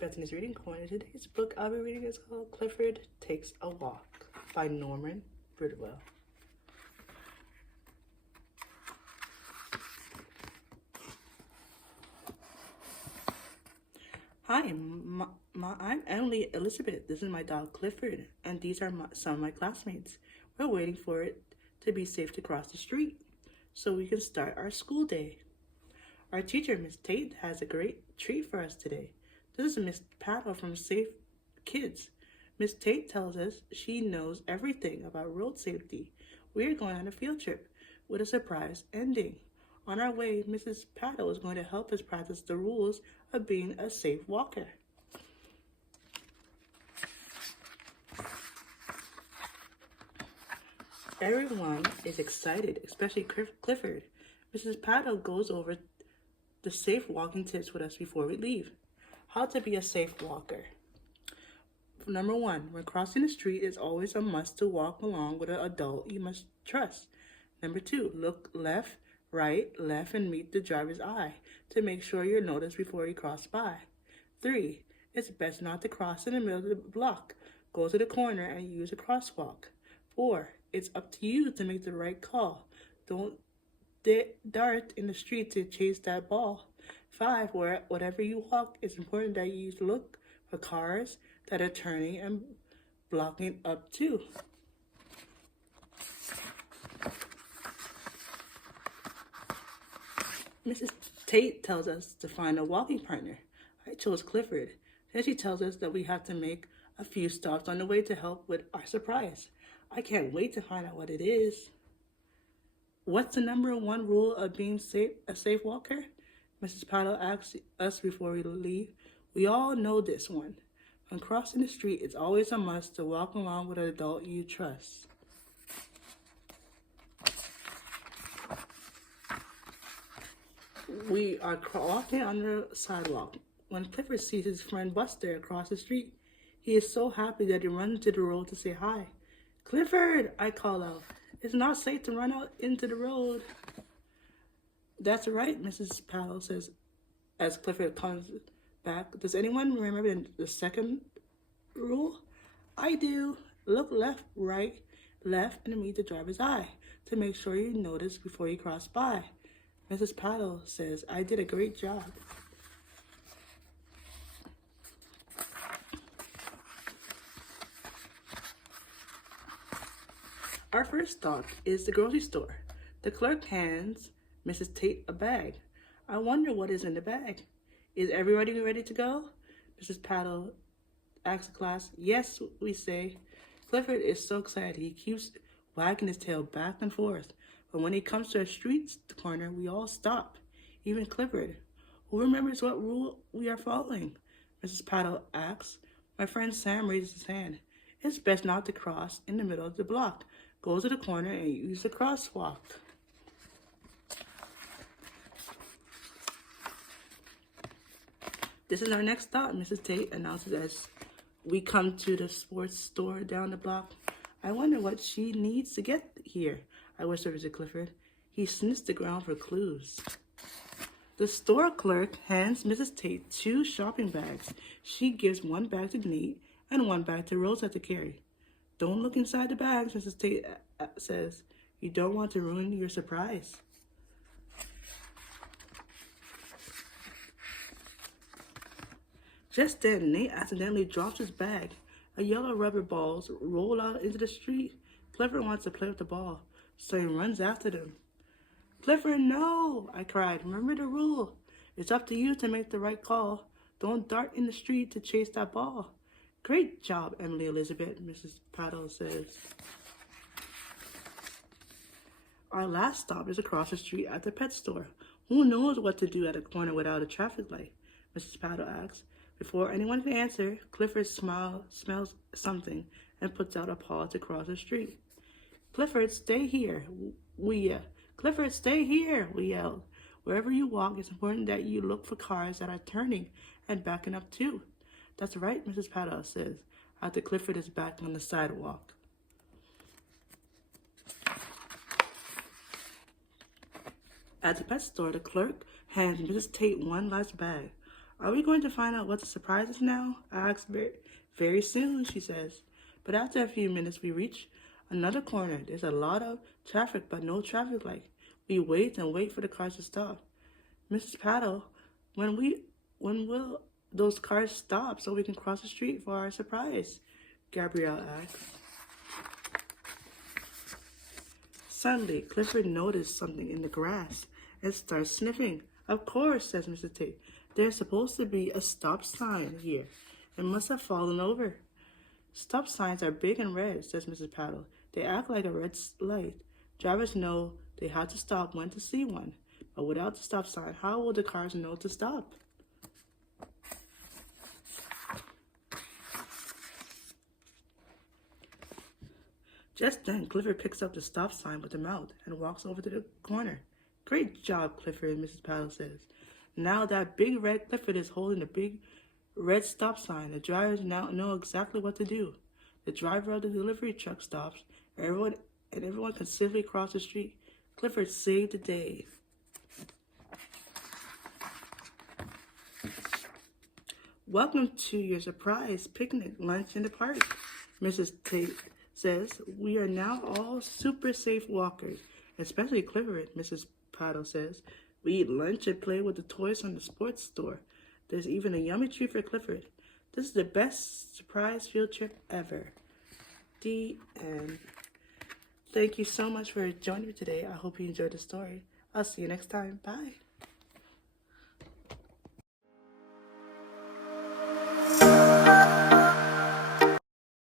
Bethany's Reading Corner. Today's book I'll be reading is called Clifford Takes a Walk by Norman Bridwell. Hi, I'm Emily Elizabeth. This is my dog Clifford, and these are some of my classmates. We're waiting for it to be safe to cross the street so we can start our school day. Our teacher, Miss Tate, has a great treat for us today. This is Miss Paddle from Safe Kids. Miss Tate tells us she knows everything about road safety. We're going on a field trip with a surprise ending. On our way, Mrs. Paddle is going to help us practice the rules of being a safe walker. Everyone is excited, especially Clifford. Mrs. Paddle goes over the safe walking tips with us before we leave. How to be a safe walker. Number 1, when crossing the street, it's always a must to walk along with an adult you must trust. Number 2, look left, right, left, and meet the driver's eye to make sure you're noticed before you cross by. 3, it's best not to cross in the middle of the block. Go to the corner and use a crosswalk. 4, it's up to you to make the right call. Don't dart in the street to chase that ball. 5, whatever you walk, it's important that you look for cars that are turning and blocking up too. Mrs. Tate tells us to find a walking partner. I chose Clifford. Then she tells us that we have to make a few stops on the way to help with our surprise. I can't wait to find out what it is. What's the number 1 rule of being a safe walker? Mrs. Paddle asks us before we leave. We all know this one. When crossing the street, it's always a must to walk along with an adult you trust. We are walking on the sidewalk when Clifford sees his friend Buster across the street. He is so happy that he runs into the road to say hi. Clifford, I call out. It's not safe to run out into the road. That's right, Mrs. Paddle says as Clifford comes back. Does anyone remember the second rule? I do. Look left, right, left, and meet the driver's eye to make sure you notice before you cross by. Mrs. Paddle says, I did a great job. Our first stop is the grocery store. The clerk hands Mrs. Tate a bag. I wonder what is in the bag. Is everybody ready to go? Mrs. Paddle asks the class. Yes, we say. Clifford is so excited. He keeps wagging his tail back and forth. But when he comes to a street corner, we all stop. Even Clifford. Who remembers what rule we are following? Mrs. Paddle asks. My friend Sam raises his hand. It's best not to cross in the middle of the block. Go to the corner and use the crosswalk. This is our next stop, Mrs. Tate announces as we come to the sports store down the block. I wonder what she needs to get here, I whisper to Clifford. He sniffs the ground for clues. The store clerk hands Mrs. Tate 2 shopping bags. She gives 1 bag to Nate and 1 bag to Rosa to carry. Don't look inside the bags, Mrs. Tate says. You don't want to ruin your surprise. Just then, Nate accidentally drops his bag. A yellow rubber balls roll out into the street. Clifford wants to play with the ball, so he runs after them. Clifford, no! I cried. Remember the rule. It's up to you to make the right call. Don't dart in the street to chase that ball. Great job, Emily Elizabeth, Mrs. Paddle says. Our last stop is across the street at the pet store. Who knows what to do at a corner without a traffic light? Mrs. Paddle asks. Before anyone can answer, Clifford smells something and puts out a paw to cross the street. Clifford, stay here, we yell. Clifford, stay here, we yell. Wherever you walk, it's important that you look for cars that are turning and backing up too. That's right, Mrs. Paddle says, after Clifford is back on the sidewalk. At the pet store, the clerk hands Mrs. Tate 1 last bag. Are we going to find out what the surprise is now? I asked. Very soon, she says. But after a few minutes, we reach another corner. There's a lot of traffic, but no traffic light. We wait and wait for the cars to stop. Mrs. Paddle, when will those cars stop so we can cross the street for our surprise? Gabrielle asks. Suddenly, Clifford noticed something in the grass and starts sniffing. Of course, says Mr. Tate. There's supposed to be a stop sign here. It must have fallen over. Stop signs are big and red, says Mrs. Paddle. They act like a red light. Drivers know they have to stop when to see one. But without the stop sign, how will the cars know to stop? Just then, Clifford picks up the stop sign with the mouth and walks over to the corner. Great job, Clifford, Mrs. Paddle says. Now that big red Clifford is holding the big red stop sign, the drivers now know exactly what to do. The driver of the delivery truck stops, and everyone can safely cross the street. Clifford saved the day. Welcome to your surprise picnic lunch in the park, Mrs. Tate says. We are now all super safe walkers, especially Clifford, Mrs. Paddle says. We eat lunch and play with the toys from the sports store. There's even a yummy treat for Clifford. This is the best surprise field trip ever. The end. Thank you so much for joining me today. I hope you enjoyed the story. I'll see you next time. Bye.